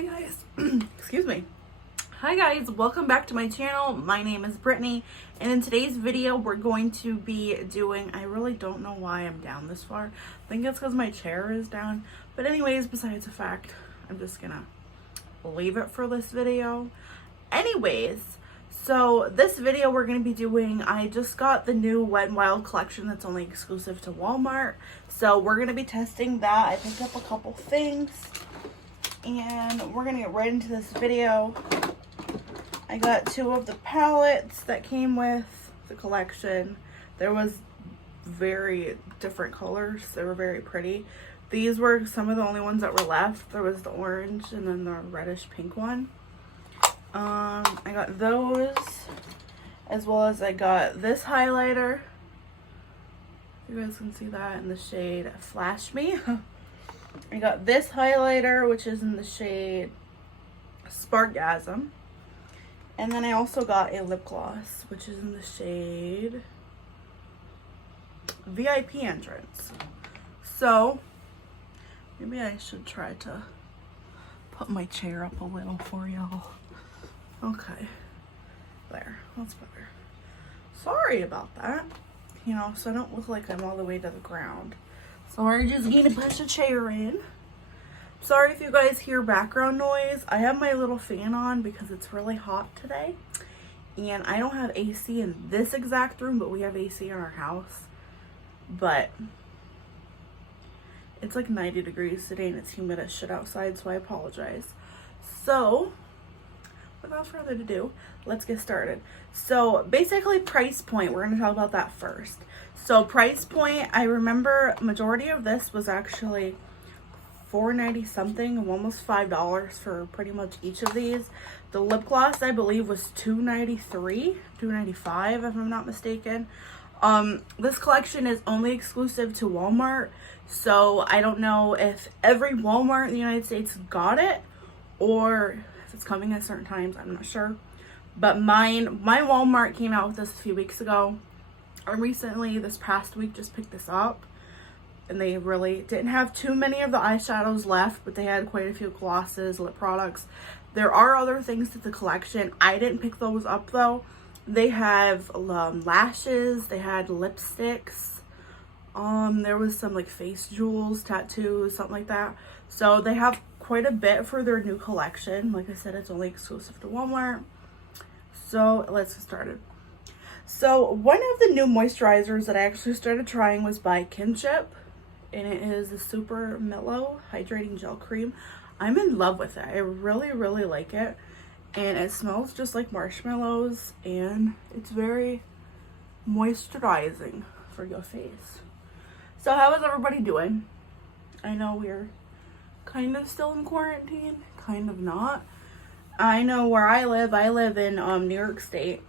Hi guys, excuse me. Hi guys, welcome back to my channel. My name is Brittany, and in today's video we're going to be doing, I really don't know why I'm down this far. I think it's because my chair is down. But anyways, besides the fact, I'm just gonna leave it for this video. Anyways, so this video we're going to be doing, I just got the new Wetnwild collection that's only exclusive to Walmart. So we're going to be testing that. I picked up a couple things and we're going to get right into this video. I got 2 of the palettes that came with the collection. There was very different colors. They were very pretty. These were some of the only ones that were left. There was the orange and then the reddish pink one. I got those, as well as I got this highlighter. You guys can see that in the shade Flash Me. I got this highlighter, which is in the shade Sparkgasm. And then I also got a lip gloss, which is in the shade VIP Entrance. So, maybe I should try to put my chair up a little for y'all. Okay, there, that's better. Sorry about that, you know, so I don't look like I'm all the way to the ground. So we're just gonna push a chair in. Sorry if you guys hear background noise. I have my little fan on because it's really hot today. And I don't have AC in this exact room, but we have AC in our house. But it's like 90 degrees today and it's humid as shit outside, so I apologize. So, without further ado, let's get started. So basically price point, we're going to talk about that first. So price point, I remember majority of this was actually $4.90 something, almost $5 for pretty much each of these. The lip gloss I believe was $2.93, $2.95 if I'm not mistaken. This collection is only exclusive to Walmart, so I don't know if every Walmart in the United States got it or it's coming at certain times, I'm not sure. But my Walmart came out with this a few weeks ago. I recently, this past week, just picked this up. And they really didn't have too many of the eyeshadows left, but they had quite a few glosses, lip products. There are other things to the collection. I didn't pick those up though. They have lashes, they had lipsticks. There was some like face jewels, tattoos, something like that. So they have quite a bit for their new collection. Like I said, it's only exclusive to Walmart. So let's get started. So one of the new moisturizers that I actually started trying was by Kinship, and it is the Super Mellow Hydrating Gel Cream. I'm in love with it. I really like it, and it smells just like marshmallows, and it's very moisturizing for your face. So how is everybody doing? I know we're kind of still in quarantine, kind of not. I know where I live in New York State.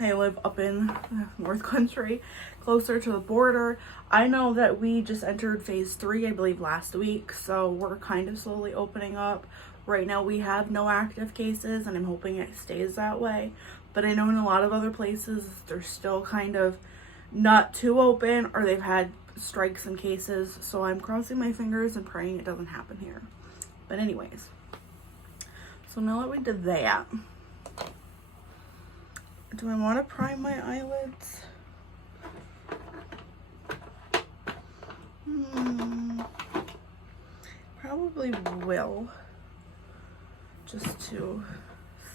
I live up in the North Country, closer to the border. I know that we just entered phase 3, I believe last week, so we're kind of slowly opening up. Right now we have no active cases, and I'm hoping it stays that way. But I know in a lot of other places they're still kind of not too open, or they've had strikes in cases, so I'm crossing my fingers and praying it doesn't happen here. But anyways, so now that we did that, do I want to prime my eyelids? Probably will, just to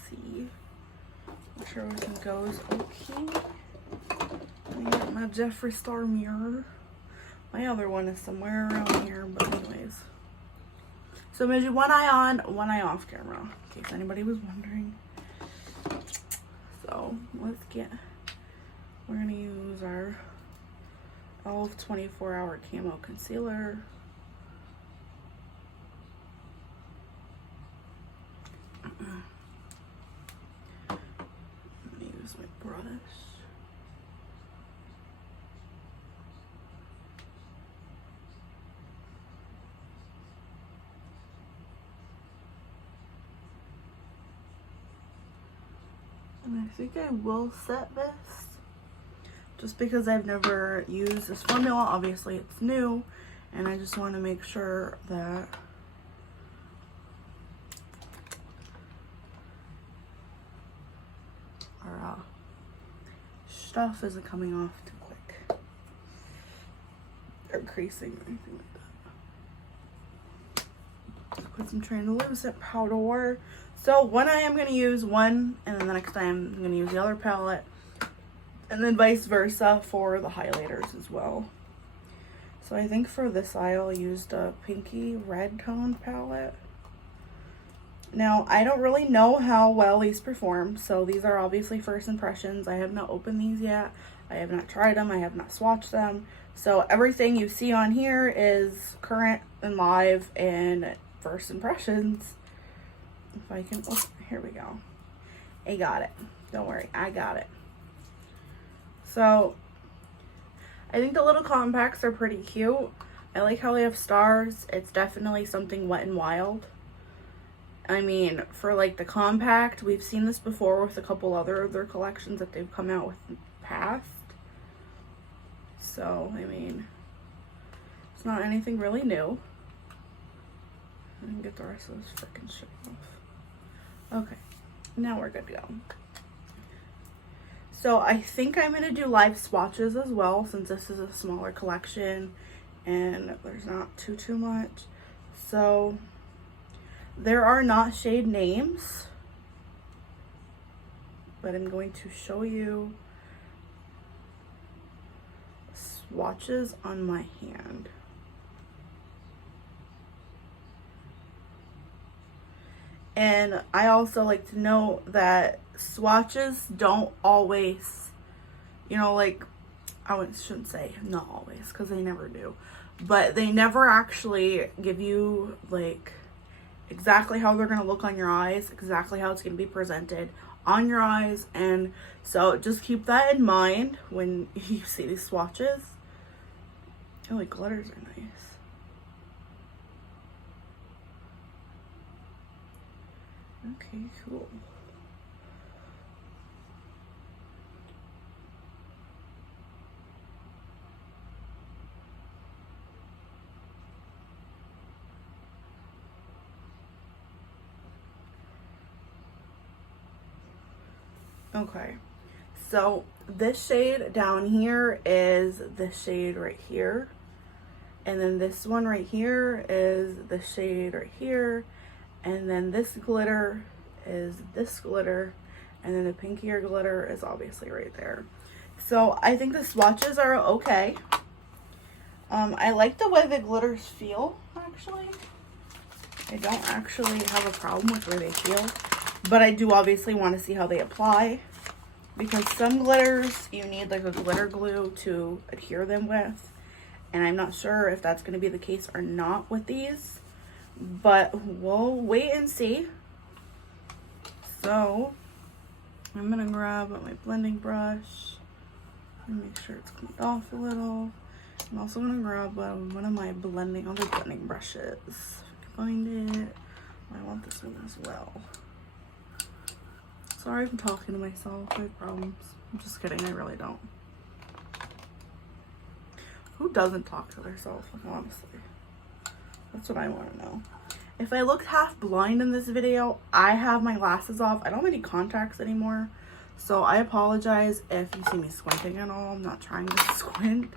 see, make sure everything goes okay. I got my Jeffree Star mirror. My other one is somewhere around here, but anyways. So I'm gonna do one eye on, one eye off camera, in case anybody was wondering. So let's we're gonna use our e.l.f. 24-hour camo concealer. I'm gonna use my brush. And I think I will set this just because I've never used this formula. Obviously it's new, and I just want to make sure that our stuff isn't coming off too quick or creasing or anything like that. Put some translucent powder. So one I am going to use one, and then the next time I'm going to use the other palette, and then vice versa for the highlighters as well. So I think for this eye I'll use the pinky red tone palette. Now I don't really know how well these perform, so these are obviously first impressions. I have not opened these yet. I have not tried them. I have not swatched them. So everything you see on here is current and live and first impressions. If I can, oh, here we go. I got it. Don't worry, I got it. So I think the little compacts are pretty cute. I like how they have stars. It's definitely something Wet n Wild. I mean, for like the compact, we've seen this before with a couple other of their collections that they've come out with in the past. So, I mean, it's not anything really new. I can get the rest of this freaking shit off. Okay, now we're good to go. So I think I'm going to do live swatches as well, since this is a smaller collection and there's not too much. So there are not shade names, but I'm going to show you swatches on my hand. And I also like to note that swatches don't always, you know, like, shouldn't say not always, because they never do, but they never actually give you like exactly how they're going to look on your eyes, exactly how it's going to be presented on your eyes. And so just keep that in mind when you see these swatches. Oh, like glitters are nice. Okay, cool. Okay, so this shade down here is the shade right here, and then this one right here is the shade right here, and then this glitter is this glitter, and then the pinkier glitter is obviously right there. So I think the swatches are okay. I like the way the glitters feel, actually. I don't actually have a problem with where they feel, but I do obviously want to see how they apply, because some glitters you need like a glitter glue to adhere them with, and I'm not sure if that's going to be the case or not with these, but we'll wait and see. So I'm going to grab my blending brush and make sure it's cleaned off a little. I'm also going to grab one of my other blending brushes. If I can find it. I want this one as well. Sorry if I'm talking to myself. I have problems. I'm just kidding. I really don't. Who doesn't talk to themselves? Like, honestly. That's what I want to know. If I looked half blind in this video, I have my glasses off. I don't have any contacts anymore. So I apologize if you see me squinting at all. I'm not trying to squint.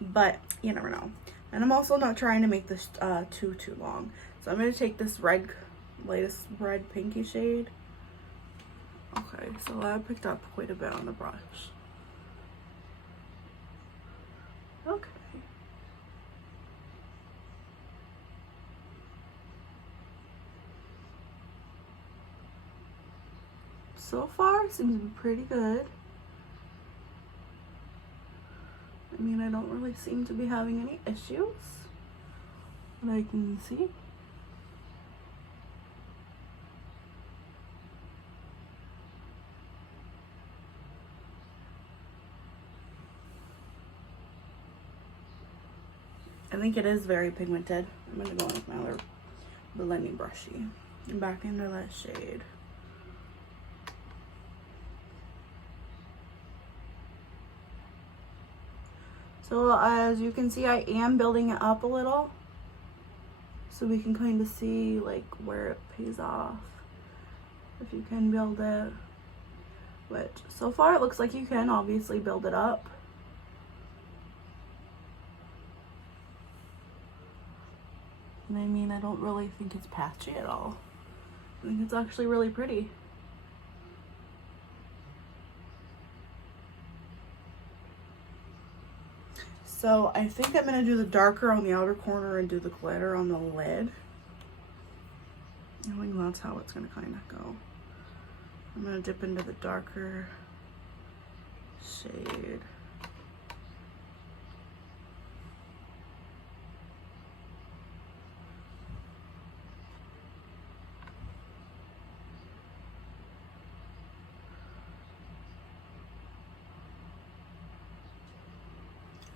But you never know. And I'm also not trying to make this too long. So I'm going to take this latest red pinky shade. Okay, so I picked up quite a bit on the brush. Okay. So far, it seems to be pretty good. I mean, I don't really seem to be having any issues that I can see. I think it is very pigmented. I'm going to go in with my other blending brushy and back into that shade. So as you can see, I am building it up a little so we can kind of see like where it pays off, if you can build it. But so far it looks like you can obviously build it up. And I mean, I don't really think it's patchy at all. I think it's actually really pretty. So I think I'm gonna do the darker on the outer corner and do the glitter on the lid. I think that's how it's gonna kind of go. I'm gonna dip into the darker shade.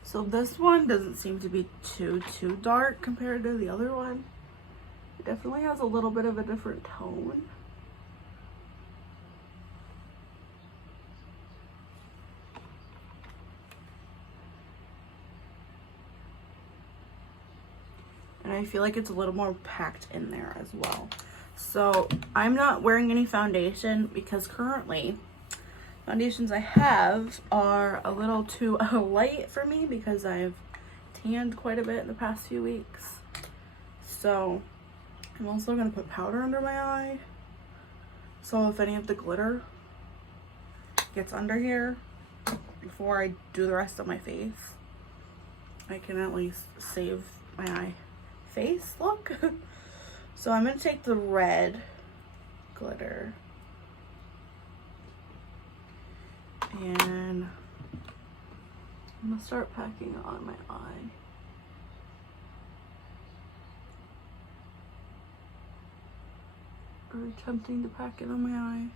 So this one doesn't seem to be too dark compared to the other one. It definitely has a little bit of a different tone. And I feel like it's a little more packed in there as well. So I'm not wearing any foundation because currently foundations I have are a little too light for me because I've tanned quite a bit in the past few weeks. So I'm also going to put powder under my eye. So if any of the glitter gets under here before I do the rest of my face, I can at least save my eye face look. So I'm going to take the red glitter and I'm gonna start packing it on my eye. Or attempting to pack it on my eye.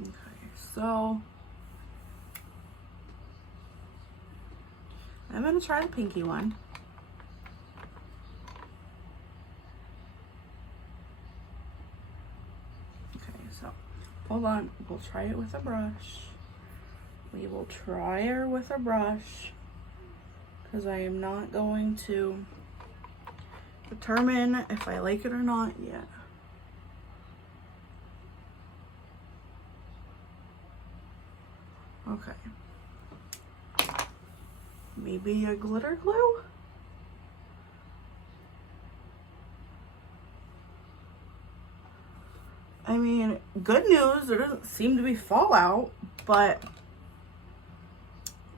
Okay, so I'm gonna try the pinky one. So, hold on, we'll try it with a brush. We will try her with a brush because I am not going to determine if I like it or not yet. Okay. Maybe a glitter glue? I mean, good news, there doesn't seem to be fallout, but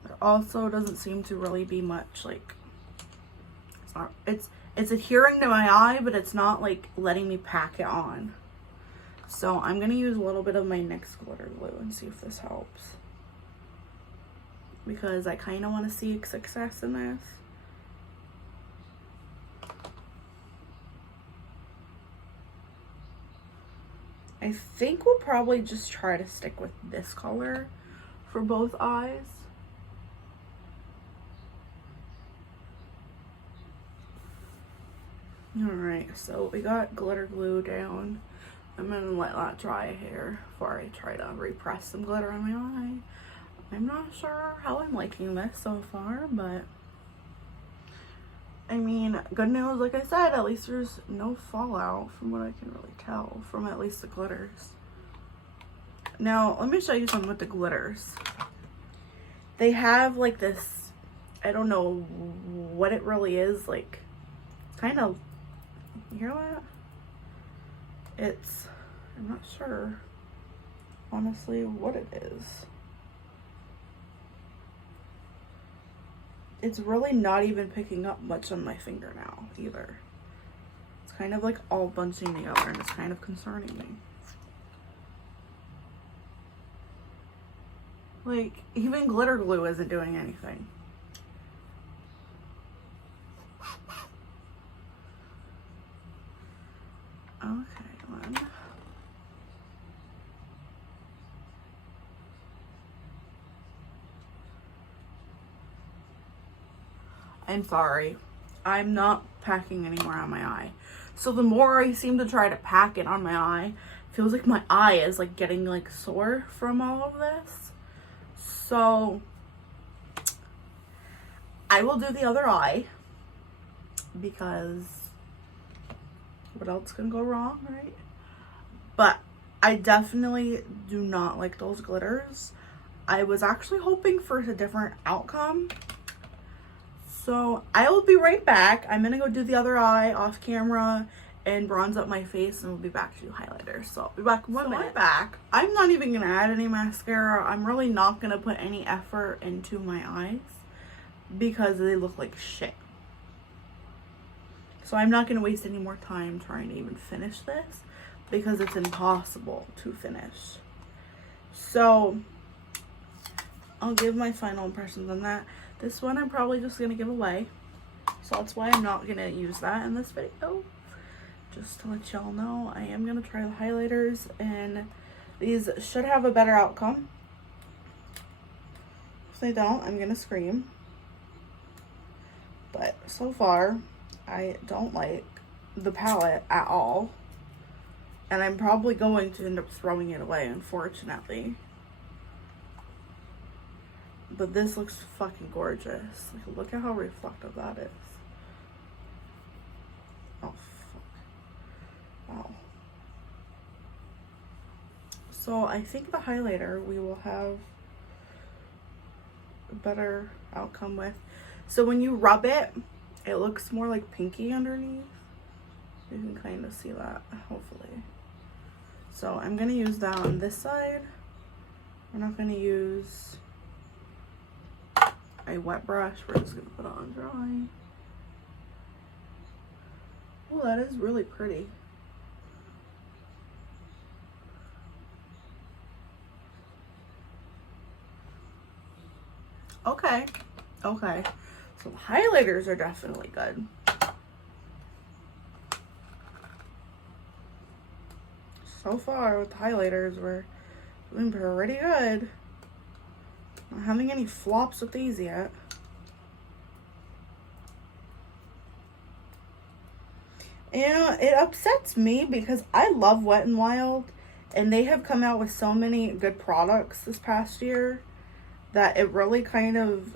there also doesn't seem to really be much, like, it's adhering to my eye, but it's not like letting me pack it on. So I'm gonna use a little bit of my NYX glitter glue and see if this helps, because I kind of want to see success in this. I think we'll probably just try to stick with this color for both eyes. Alright, so we got glitter glue down. I'm gonna let that dry here before I try to repress some glitter on my eye. I'm not sure how I'm liking this so far, but I mean, good news, like I said, at least there's no fallout from what I can really tell from at least the glitters. Now, let me show you some with the glitters. They have like this, I don't know what it really is, like, kind of, you hear that? It's, I'm not sure, honestly, what it is. It's really not even picking up much on my finger now either. It's kind of like all bunching together and it's kind of concerning me. Like, even glitter glue isn't doing anything. Okay, one. I'm sorry, I'm not packing anywhere on my eye. So the more I seem to try to pack it on my eye, it feels like my eye is like getting like sore from all of this. So I will do the other eye because what else can go wrong, right? But I definitely do not like those glitters. I was actually hoping for a different outcome. So I will be right back. I'm gonna go do the other eye off camera and bronze up my face, and we'll be back to do highlighters. So I'll be back in 1 minute. I'm back. I'm not even gonna add any mascara. I'm really not gonna put any effort into my eyes because they look like shit. So I'm not gonna waste any more time trying to even finish this because it's impossible to finish. So I'll give my final impressions on that. This one I'm probably just gonna give away. So that's why I'm not gonna use that in this video. Just to let y'all know, I am gonna try the highlighters, and these should have a better outcome. If they don't, I'm gonna scream. But so far, I don't like the palette at all. And I'm probably going to end up throwing it away, unfortunately. But this looks fucking gorgeous. Like, look at how reflective that is. Oh, fuck. Wow. So I think the highlighter we will have a better outcome with. So when you rub it, it looks more like pinky underneath. You can kind of see that, hopefully. So I'm going to use that on this side. We're not going to use a wet brush. We're just going to put it on dry. Oh, that is really pretty. Okay. Okay. So the highlighters are definitely good. So far with the highlighters, we're doing pretty good. Not having any flops with these yet. And it upsets me because I love Wet n Wild, and they have come out with so many good products this past year that it really kind of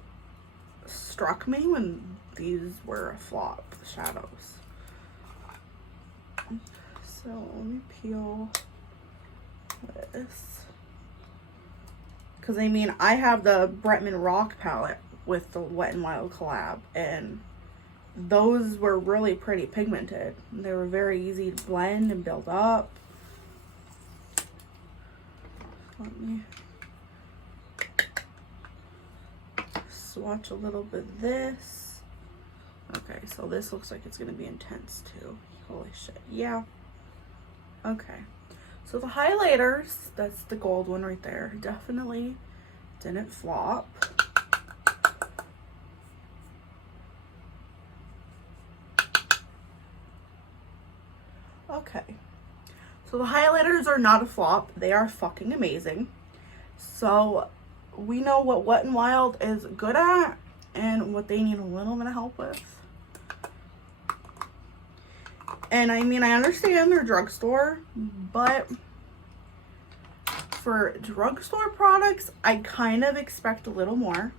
struck me when these were a flop, the shadows. So let me peel this. Because I mean, I have the Bretman Rock palette with the Wet n Wild collab, and those were really pretty pigmented. They were very easy to blend and build up. Let me swatch a little bit of this. Okay, so this looks like it's going to be intense too. Holy shit. Yeah. Okay. So the highlighters, that's the gold one right there, definitely didn't flop. Okay. So the highlighters are not a flop. They are fucking amazing. So we know what Wet n Wild is good at and what they need a little bit of help with. And I mean, I understand they're drugstore, but for drugstore products, I kind of expect a little more.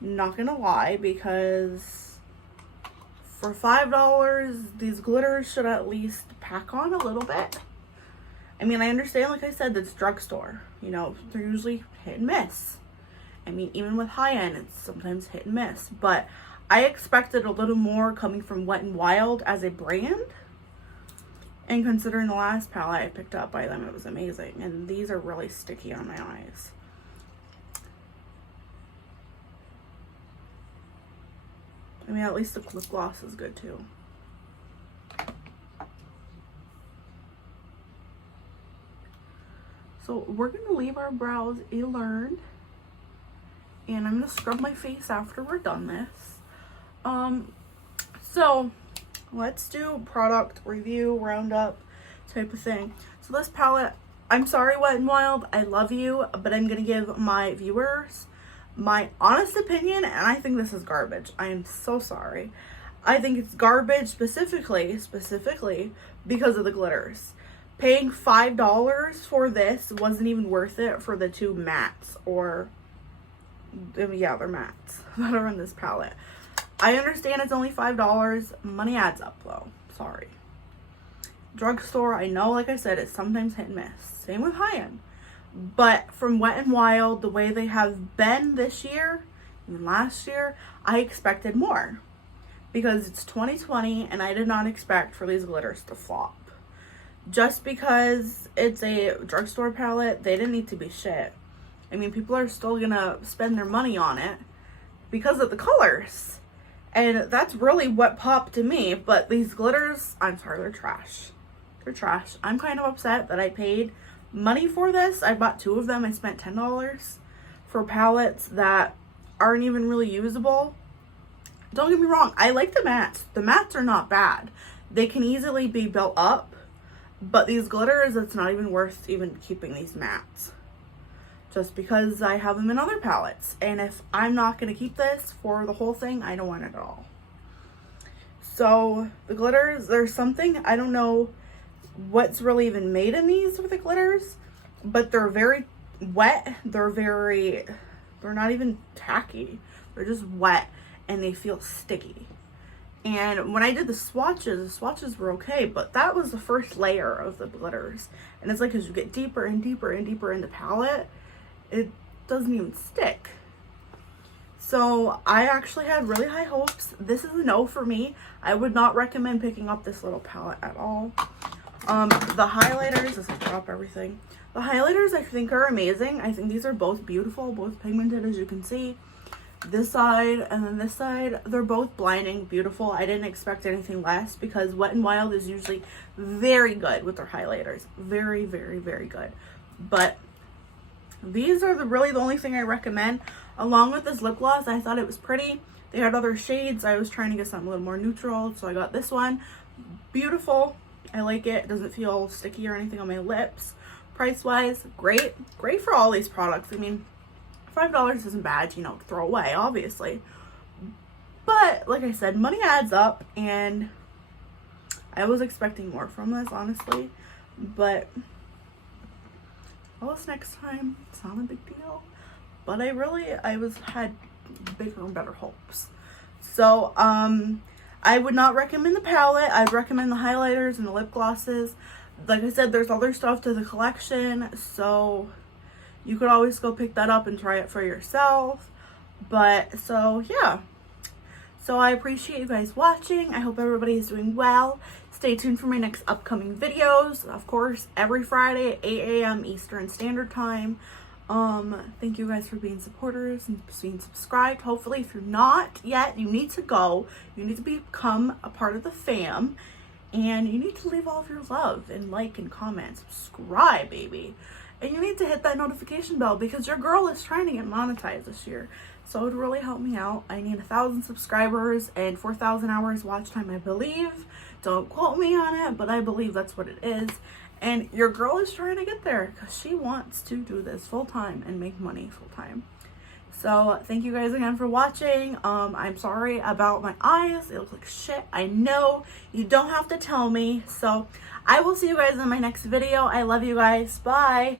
Not gonna lie, because for $5, these glitters should at least pack on a little bit. I mean, I understand, like I said, that's drugstore. You know, they're usually hit and miss. I mean, even with high-end, it's sometimes hit and miss. But I expected a little more coming from Wet n Wild as a brand. And considering the last palette I picked up by them, it was amazing. And these are really sticky on my eyes. I mean, at least the lip gloss is good too. So we're going to leave our brows a-learned. And I'm going to scrub my face after we're done this. So let's do product review, roundup type of thing. So this palette, I'm sorry Wet n Wild, I love you, but I'm going to give my viewers my honest opinion, and I think this is garbage. I am so sorry. I think it's garbage specifically because of the glitters. Paying $5 for this wasn't even worth it for the two mattes, or yeah, they're mattes that are in this palette. I understand it's only $5. Money adds up though. Sorry. Drugstore, I know, like I said, it's sometimes hit and miss. Same with high-end. But from Wet n Wild, the way they have been this year, and last year, I expected more. Because it's 2020 and I did not expect for these glitters to flop. Just because it's a drugstore palette, they didn't need to be shit. I mean, people are still gonna spend their money on it because of the colors. And that's really what popped to me. But these glitters, I'm sorry, they're trash. They're trash. I'm kind of upset that I paid money for this. I bought 2 of them. I spent $10 for palettes that aren't even really usable. Don't get me wrong, I like the mattes. The mattes are not bad. They can easily be built up, but these glitters, it's not even worth even keeping these mattes. Just because I have them in other palettes. And if I'm not going to keep this for the whole thing, I don't want it at all. So the glitters, there's something, I don't know what's really even made in these with the glitters, but they're very wet. They're not even tacky. They're just wet and they feel sticky. And when I did the swatches were okay, but that was the first layer of the glitters. And it's like as you get deeper and deeper and deeper in the palette, it doesn't even stick. So I actually had really high hopes. This is a no for me. I would not recommend picking up this little palette at all. The highlighters, this will drop everything. The highlighters I think are amazing. I think these are both beautiful, both pigmented as you can see. This side and then this side, they're both blinding beautiful. I didn't expect anything less because Wet n Wild is usually very good with their highlighters. Very, very, very good. But these are really the only thing I recommend. Along with this lip gloss, I thought it was pretty. They had other shades. I was trying to get something a little more neutral, so I got this one. Beautiful. I like it. It doesn't feel sticky or anything on my lips. Price-wise, great. Great for all these products. I mean, $5 isn't bad, you know, to throw away, obviously. But, like I said, money adds up, and I was expecting more from this, honestly. But, well, this next time, it's not a big deal. But I had bigger and better hopes. So, I would not recommend the palette. I'd recommend the highlighters and the lip glosses. Like I said, there's other stuff to the collection, so you could always go pick that up and try it for yourself. But, so, yeah. So, I appreciate you guys watching. I hope everybody is doing well. Stay tuned for my next upcoming videos. Of course, every Friday at 8 a.m. Eastern Standard Time. Thank you guys for being supporters and being subscribed. Hopefully, if you're not yet, you need to go. You need to become a part of the fam. And you need to leave all of your love and like and comment. Subscribe, baby. And you need to hit that notification bell because your girl is trying to get monetized this year. So it would really help me out. I need 1,000 subscribers and 4,000 hours watch time, I believe. Don't quote me on it, but I believe that's what it is. And your girl is trying to get there because she wants to do this full time and make money full time. So thank you guys again for watching. I'm sorry about my eyes. They look like shit. I know. You don't have to tell me. So I will see you guys in my next video. I love you guys. Bye.